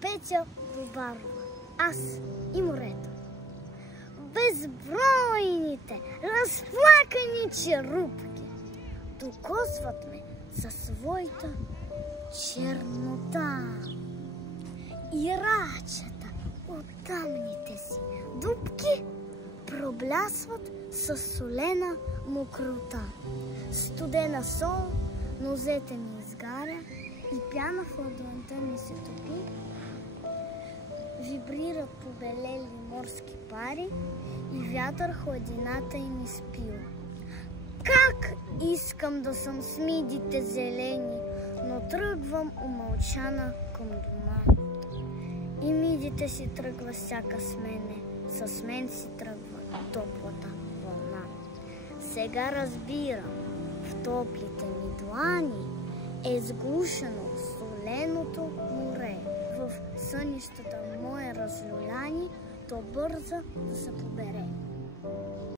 Петя Бубарова, аз и морето. Безбройните, разплакани черупки докосват ме със своята чернота. И рачета от тъмните си дупки проблясват със солена мокрота. Студена сол, нозете ми изгаря и пяна в ладонта ми се топи. Вибрират побелели морски пари и вятър хладината им изпила. Как искам да съм с мидите зелени, но тръгвам умълчана към дома. И мидите си тръгва всяка с мене, с мен си тръгва топлата вълна. Сега разбирам, в топлите ми длани е сглушено соленото море. В сънищата мое разлюляни, то бърза да се побере.